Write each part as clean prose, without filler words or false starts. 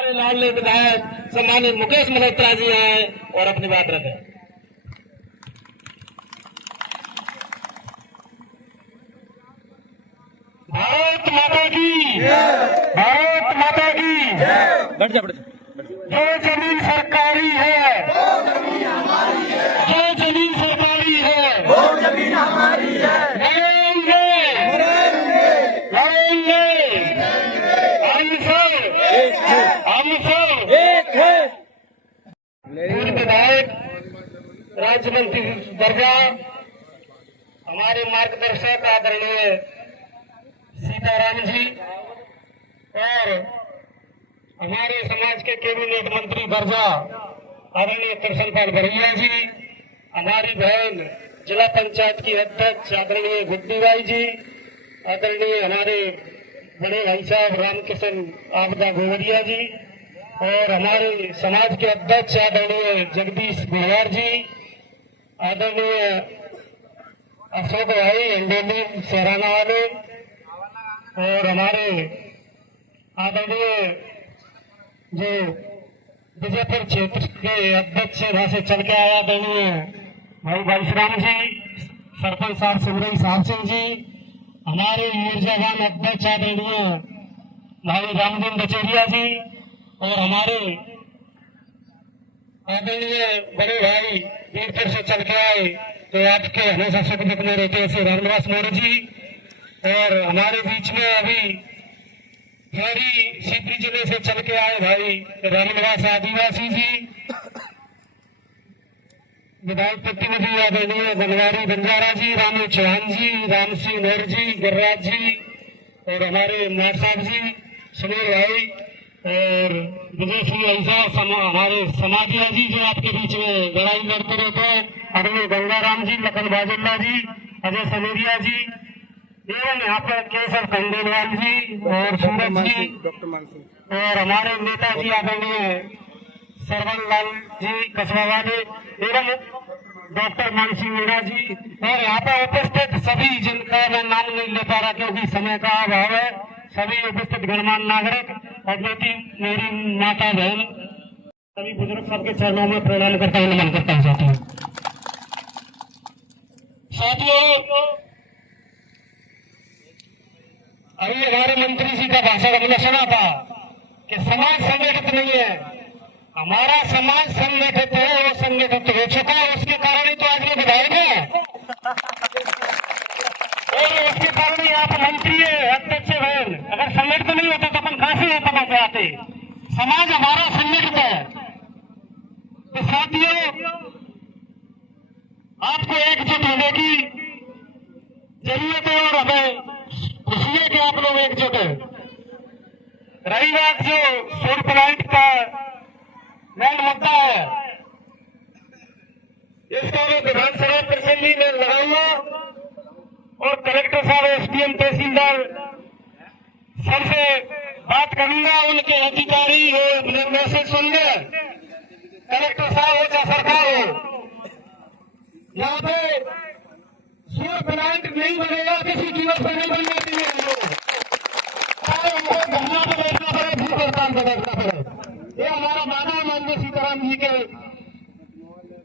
हमारे लाडले विधायक सम्मानित मुकेश मल्होत्रा जी हैं और अपनी बात रखें। भारत माता की, भारत माता की। बैठ जा। जो जमीन सरकारी है वो जमीन हमारी है, जो जमीन सरकारी है वो जमीन हमारी है। लड़ेंगे लड़ेंगे हम सब एक है। विधायक राज्य मंत्री दर्जा हमारे मार्गदर्शक आदरणीय सीताराम जी और हमारे समाज के कैबिनेट मंत्री दर्जा आदरणीय कृष्णपाल बरैया जी, हमारी बहन जिला पंचायत की अध्यक्ष आदरणीय गुड्डीबाई जी, आदरणीय हमारे बड़े भाई साहब रामकिशन आपदा गोवरिया जी और हमारे समाज के अध्यक्ष आदरणीय जगदीश बिहार जी, आदरणीय अशोक भाई हिंडोली सहराना वाले और हमारे आदरणीय जो विजयपुर क्षेत्र के अध्यक्ष वहां से चल के आया आदरणीय भाई बाईश्राम जी, सरपंच साहब सुमरई साहब सिंह जी, हमारे ऊर्जावान अध्यक्ष आदरणीय भाई रामदीन बचेरिया जी और हमारे आदरणीय बड़े भाई वीरपुर से चल के आए तो आपके हमेशा सुख दुख में रहते ऐसे रामनिवास मौर्य जी और हमारे बीच में अभी हमारी शिवपुरी जिले से चल के आए भाई रामनिवास आदिवासी जी, विधायक प्रतिनिधि आदरणीय बनवारी बंजारा जी, रामू चौहान जी, राम सिंह नौर जी, गिरिराज जी और हमारे नार साहब जी, सुनील भाई और विजय सिंह ऐसा हमारे समाजिया जी जो आपके बीच में लड़ाई लड़ते रहते हैं, आदरणीय गंगाराम जी, लखन बाजल्ला जी, अजय सनेरिया जी एवं यहाँ पर केशव खंडेलवाल जी और सूरज जी, डॉक्टर मानसिंह और हमारे नेताजी आदरणीय सरवन लाल जी कस्बा वाले एवं डॉक्टर मानसिंह मीणा जी और यहाँ पर उपस्थित सभी जिनका मैं नाम नहीं ले पा रहा क्योंकि समय का अभाव है, सभी उपस्थित गणमान्य नागरिक और बेटी मेरी माता बहन सभी बुजुर्ग सबके चरणों में प्रणाम करता हूँ, नमन करता हूँ। साथियों अभी हमारे मंत्री जी का भाषण हमने सुना था कि समाज संगठित नहीं है, हमारा समाज संगठित है, वो संगठित हो चुका है, उसके कारण ही तो आज ये विधायक है और उसके कारण ही आप मंत्री है, अध्यक्ष बहन। अगर संगठित नहीं होते तो अपन कहां से पता पे आते। समाज हमारा संगठित है। तो साथियों आपको एकजुट होने की जरूरत है और हमें खुशी है कि आप लोग एकजुट है। रही बात जो सोल प्लांट का लैंड मुद्दा है, इसका मैं विधानसभा असेंबली में लगाऊंगा और कलेक्टर साहब, एसडीएम, तहसीलदार सबसे बात करूंगा, उनके अधिकारी वो मैसेज सुन ले, कलेक्टर साहब हो चाहे सरकार हो, यहाँ पे सूर्य प्लांट नहीं बनेगा, किसी कीमत पर नहीं बनने देंगे हम लोग, चाहे उनको धरना पर बैठना पड़े, भूख हड़ताल पर बैठना पड़े। ये हमारा माना है माननीय सीताराम जी के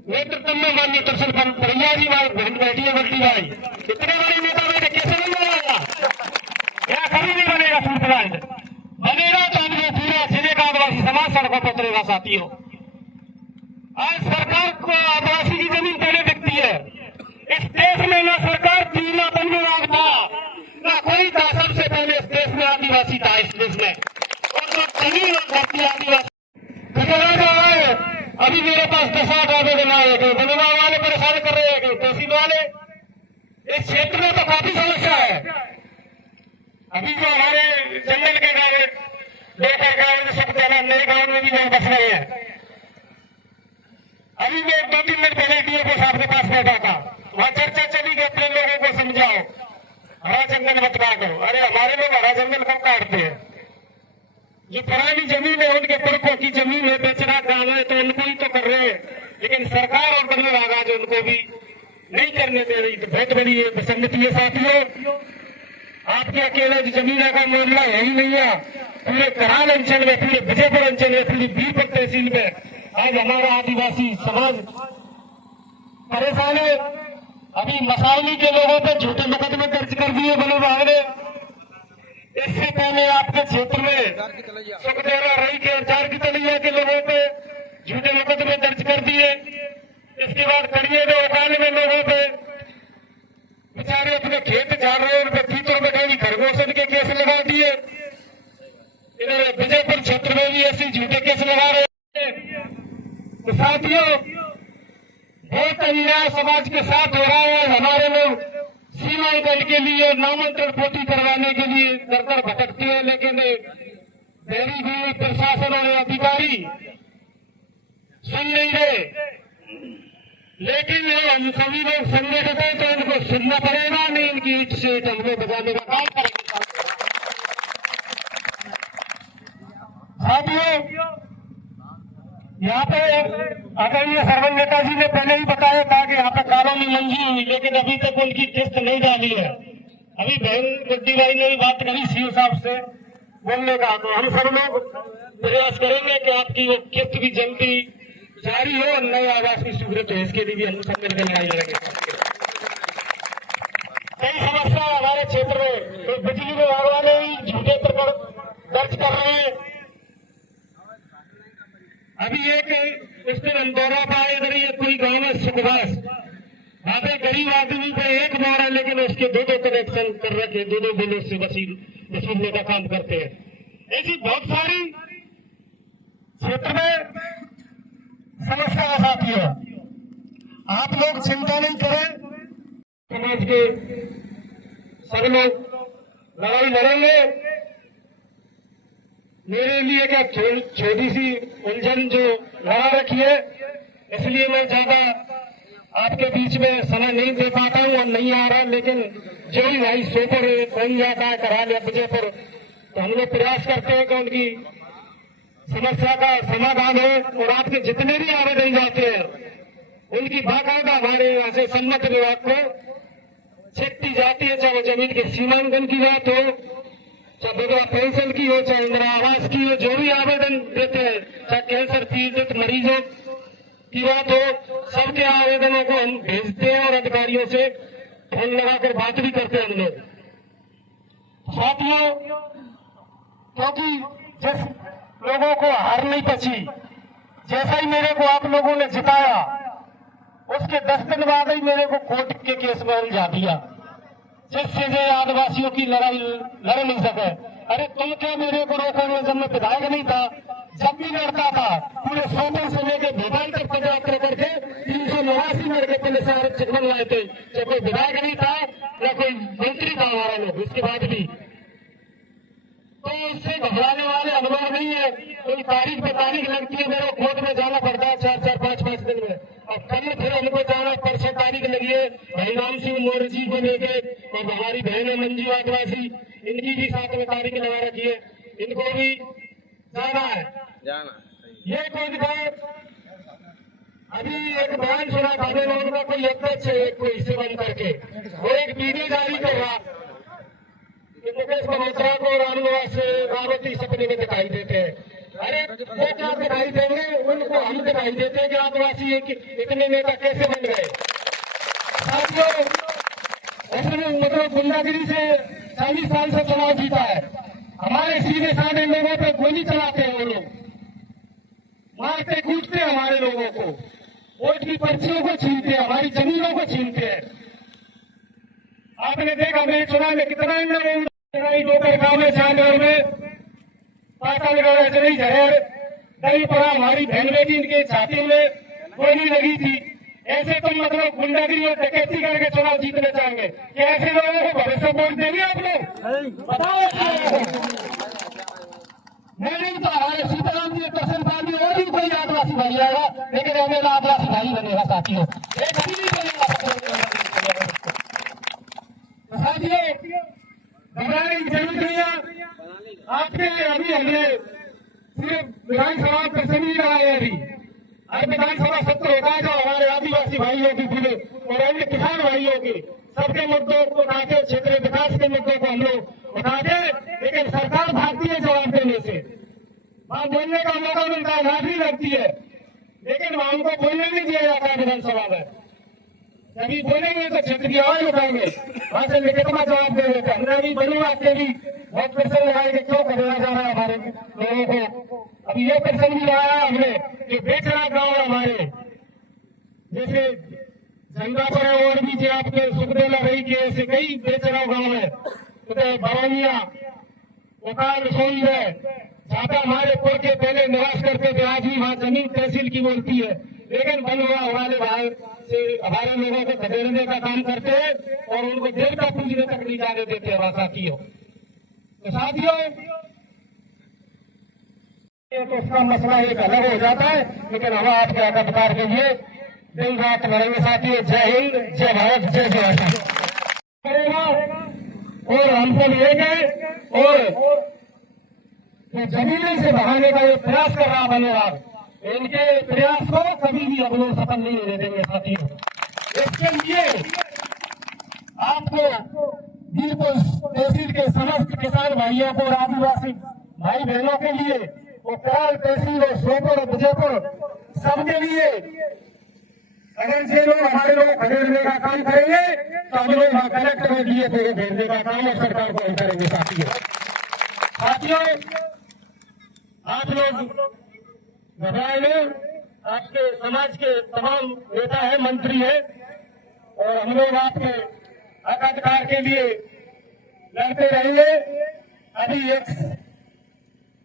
नेतृत्व में, माननीय कृष्णपाल बरैया जी बहन बैठी है बल्टी भाई, इतने बड़े नेता बैठे कैसे नहीं बनेगा, यहाँ कभी नहीं बनेगा सूर्य प्लांट। बनेगा तो हमने पूरा जिले का आदिवासी समाज सड़कों पर उतरेगा। साथियों आज सरकार को आदिवासी की जमीन पहले दिखती है, इस देश में ना सरकार थी ना बनने था ना कोई था, सबसे पहले इस देश में आदिवासी था, इस देश में और जो जमीन धरती आदिवासी है। अभी मेरे पास 10 आवेदन आए गए, बनवा वाले परेशान कर रहे हैं, तहसील वाले, इस क्षेत्र में तो काफी समस्या है। अभी जो हमारे जंगल के गाँव बेकर गाँव सब नए गाँव में भी लोग बस रहे हैं। अभी मैं 2-3 दिन पहले डीएफओ साहब के पास बैठा था, वहां चर्चा चली कि अपने लोगों को समझाओ हरा जंगल मत काटो। अरे हमारे लोग हरा जंगल कब काटते हैं? जो पुरानी जमीन है उनके पुरखों की जमीन है, बेचना काम है तो उनको ही तो कर रहे हैं, लेकिन सरकार और वन विभाग जो उनको भी नहीं करने दे रही, तो बहुत बड़ी विसंगति है। साथियों आपके अकेले जमीन का मामला है ही नहीं है, पूरे कराल अंचल में, पूरे विजयपुर अंचल में, पूरी बीरपुर तहसील में आज हमारा आदिवासी समाज परेशान है। अभी मसावली के लोगों पे झूठे मुकदमे दर्ज कर दिए वन विभाग ने। इससे पहले आपके क्षेत्र में सुखदेवा रई के और चार की तलैया के लोगों पे झूठे मुकदमे दर्ज कर दिए। इसके बाद कड़िए में उकाल में लोगों पे बेचारे अपने खेत झाड़ रहे, उन पे तीतर बैठानी खरगोशन के केस लगा दिए। इधर विजयपुर क्षेत्र में भी ऐसे झूठे केस लगा रहे हैं। तो साथियों, बहुत अन्याय समाज के साथ हो रहा है। हमारे लोग सीमांकन के लिए नामांकन पोती करवाने के लिए दर दर भटकते हैं, लेकिन देरी भी प्रशासन और अधिकारी सुन नहीं रहे। लेकिन हम सभी लोग संगठित हैं तो इनको सुनना पड़ेगा, नहीं इनकी ईट से ईट हमने बजाने का काम करेंगे। साथियों, यहाँ पे आदरणीय सरपंच नेताजी ने पहले ही बताया था कि यहाँ पे कॉलोनी मंजूर हुई, लेकिन अभी तक उनकी किस्त नहीं डाली है। अभी बहन गुड्डी भाई ने भी बात करी सीओ साहब से बोलने का, तो हम सब लोग प्रयास करेंगे कि आपकी वो किस्त भी जल्दी जारी हो और नए आवास की स्वीकृत हो। इसके लिए भी हम सब मिलकर लड़ाई लड़ेंगे। कई समस्या हमारे क्षेत्र में, तो बिजली विभाग वाले ही झूठे प्रकरण दर्ज कर रहे हैं। अभी एक इस दिन अंदौरा का इधर ही कोई गांव में सुखवास, वहां पे गरीब आदमी पे एक बार है, लेकिन उसके दो कनेक्शन कर रखे, दो बिलों से वसूलने का काम करते हैं। ऐसी बहुत सारी क्षेत्र में समस्या है। साथियों, आप लोग चिंता नहीं करें, समाज के सब लोग लड़ाई लड़ेंगे। मेरे लिए क्या छोटी सी उलझन जो लड़ा रखी है, इसलिए मैं ज्यादा आपके बीच में समय नहीं दे पाता हूँ और नहीं आ रहा। लेकिन जो भी भाई सोपर बन जाता है कराल या विजयपुर, तो हम लोग प्रयास करते हैं कि उनकी समस्या का समाधान हो। और आपके जितने भी आवेदन जाते हैं उनकी बाकायदा हमारे यहाँ से सम्मत विभाग को चिट्ठी जाती है, चाहे वो जमीन के सीमांकन की बात हो, चाहे विधवा पेंशन की हो, चाहे इंदिरा आवास की हो, जो भी आवेदन देते हैं, चाहे कैंसर पीड़ित मरीजों की बात हो, सबके आवेदनों को हम भेजते हैं और अधिकारियों से फोन लगाकर बात भी करते हैं हम लोग। साथियों, क्योंकि जिस लोगों को हार नहीं पची, जैसा ही मेरे को आप लोगों ने जिताया, उसके 10 दिन बाद ही मेरे को कोर्ट के केस में उलझा दिया, जिससे जो आदिवासियों की लड़ाई लड़ नहीं सके। अरे तुम क्या मेरे को रोकोगे? जब मैं विधायक नहीं था, जब भी लड़ता था, पूरे सोपर से लेकर भोपाल तक पदयात्रा करके 389 लड़के पुलिस आरक्षक बनवाए थे, जब कोई विधायक नहीं था या कोई मंत्री था हमारा लोग। इसके बाद भी तो इससे घबराने वाले हम लोग नहीं है। कोई तारीख पे तारीख लगती है, मेरे कोर्ट में जाना पड़ता है 4-4, 5-5 दिन में, और कल फिर हमको जाना, परसों तारीख लगी है हरिनाम सिंह मोर जी को लेके, और हमारी बहन मंजू आदिवासी, इनकी भी साथ में तारीख लगा रखी है, इनको भी जाना है। ये कोई बात अभी एक बयान सुना था उनका, कोई अध्यक्ष है कोई हिस्से बन करके, वो एक वीडियो जारी कर रहा, मुकेश मल्होत्रा को रामनिवास रावती सपने में दिखाई देते हैं। अरे वो क्या दिखाई देंगे, उनको हम दिखाई देते हैं कि आदिवासी इतने नेता कैसे बन गए। साथियों, ऐसे मतलब गुंडागिरी से 40 साल से चुनाव जीता है। हमारे सीधे साधे लोगों पे गोली चलाते हैं, वो लोग मारते कूटते हैं हमारे लोगों को, वोट की पर्चियों को छीनते हैं, हमारी जमीनों को छीनते हैं। आपने देखा मेरे चुनाव में कितना डोकर गांव में, चांदौर में, पातालगढ़ जरी जहर दही पड़ा, हमारी बहन बेटी इनके छाती में गोली लगी थी। ऐसे तुम मतलब गुंडागिरी और डकैती करके चुनाव जीतने चाहेंगे? क्या ऐसे लोगों को भरोसा वोट देंगे आप लोग? बताओ। मैं नहीं तो हमारे सीताराम जी, प्रसन्न पाल जी, और भी कोई आदिवासी भाई आएगा, लेकिन हमें आदिवासी भाई बनेगा। साथियों, एक भी नहीं बनेगा। साथियों, घबराने की जरूरत नहीं है। आपके अभी हमने सिर्फ विधानसभा प्रश्न ही लगाए अभी, अब विधानसभा सत्र होता है जो हमारे आदिवासी भाइयों की पूरे और अन्य किसान भाइयों की सबके मुद्दों को उठाते, क्षेत्रीय विकास के मुद्दों को हम लोग उठाते, लेकिन सरकार भागती है जवाब देने से। वहां बोलने का मौका मिलता है, लाठी लगती है, लेकिन वहां हमको बोलने नहीं दिया जाता है विधानसभा में। जब बोलेंगे तो क्षेत्र की आवाज उठाएंगे, वहां से लिखित में जवाब दे देते। हमने अभी बनूंगा के भी बहुत प्रश्न लगाए कि क्यों करना जा रहा है हमारे लोगों को। अभी ये प्रश्न भी लगाया हमने कि बेचना गाँव है हमारे, जैसे जंगापुर है और भी जो आपके सुखदेव रही के ऐसे कई बेचना गाँव है, बरौनिया, उकार, सोनभद्र, जहाँ पे हमारे पुर के पहले निवास करते थे, आज भी वहाँ जमीन तहसील की बोलती है, लेकिन वन विभाग हमारे बाहर से हमारे लोगों को खदेड़ने का काम करते हैं और उनको देवता पूजने तक नहीं जाने देते हैं साथियों। तो साथियों, तो उसका मसला एक अलग हो जाता है, लेकिन हम आपके अधिकार के लिए दिन रात लड़ेंगे साथियों। जय हिंद, जय भारत, जय जय करेगा। और हम सब लेंगे और जमीन से बहाने का ये प्रयास कर रहा बनेवाल, इनके प्रयास को कभी भी हम लोग सफल नहीं होने देंगे साथियों। इसके लिए आपको वीरपुर तहसील के समस्त किसान भाइयों को और आदिवासी भाई बहनों के लिए, वो कराल तहसील और सोपुर और विजयपुर सबके लिए, अगर ये लोग हमारे लोग खदेड़ने का काम करेंगे तो हम लोग वहां कलेक्टर में दिए थे भेजने का काम और सरकार को हम करेंगे साथियों। आप लोग घबराए नहीं, आपके समाज के तमाम नेता है, मंत्री है, और हम लोग आपके हक अधिकार के लिए लड़ते रहेंगे। अभी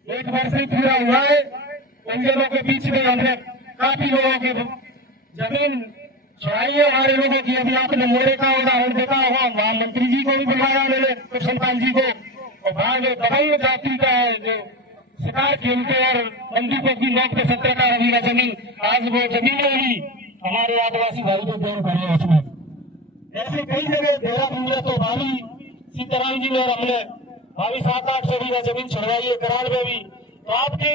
एक वर्ष ही पूरा हुआ है, इन दिनों के बीच में हमने काफी लोगों की जमीन छुड़ाई है हमारे लोगों की। अभी आपने मोरे का उदाहरण देखा होगा, वहां मंत्री जी को भी बुलवाया मैंने, कृष्णपाल जी को, और वहां जो दबंग जाति का है जो शिकार खेलते और बंदूकों की नोक पे 17 का रवीरा जमीन, आज वो जमीनें भी हमारे आदिवासी भाई को देन कर रहे हैं उसमें। ऐसे कई जगह देहरादून में तो भाभी सीताराम जी ने हमने भाभी 7-8 रवीरा जमीन छुड़वाई है, कराल में भी। तो आपके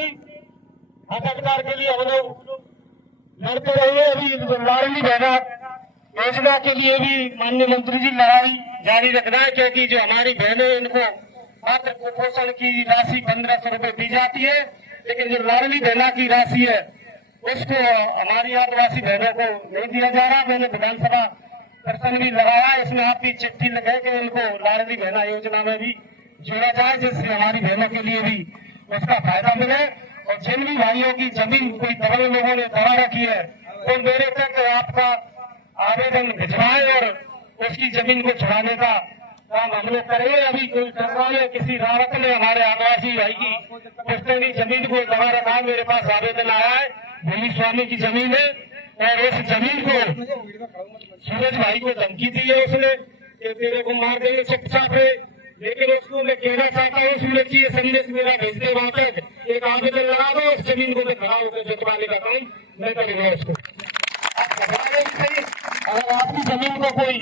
हक अधिकार के लिए हम लोग लड़ते रहिए। अभी लाडली बहना योजना के लिए भी माननीय मंत्री जी लड़ाई जारी रखना है, क्योंकि जो हमारी बहनें इनको मात्र कुपोषण की राशि 1500 रुपए दी जाती है, लेकिन जो लाडली बहना की राशि है उसको हमारी आदिवासी बहनों को नहीं दिया जा रहा। मैंने विधानसभा प्रश्न भी लगाया, इसमें आपकी चिट्ठी लगे कि उनको लाडली बहना योजना में भी जोड़ा जाए, जिससे हमारी बहनों के लिए भी उसका फायदा मिले। और जिन भी भाइयों की जमीन कोई दबंग लोगों ने दबा रखी है, तो मेरे तक आपका आवेदन भिजवाए और उसकी जमीन को छुड़ाने का काम हम लोग करेंगे। अभी कोई टकराव में किसी रावत ने हमारे आदिवासी भाई की पुश्तैनी जमीन को दबा रखा है, मेरे पास आवेदन आया है, भूमि स्वामी की जमीन है, और उस जमीन को सूरज भाई को धमकी दी है उसने कि तेरे को मार देंगे चुपचाप है। लेकिन उसको मैं कहना चाहता हूँ, सूरज जी ये संदेश मेरा भेज दे, वहां तक एक आवेदन लगा दो, उस जमीन को मैं खड़ा होकर जुटवाने का काम मैं करूंगा उसको। आप घबरा नहीं, अगर आपकी जमीन को कोई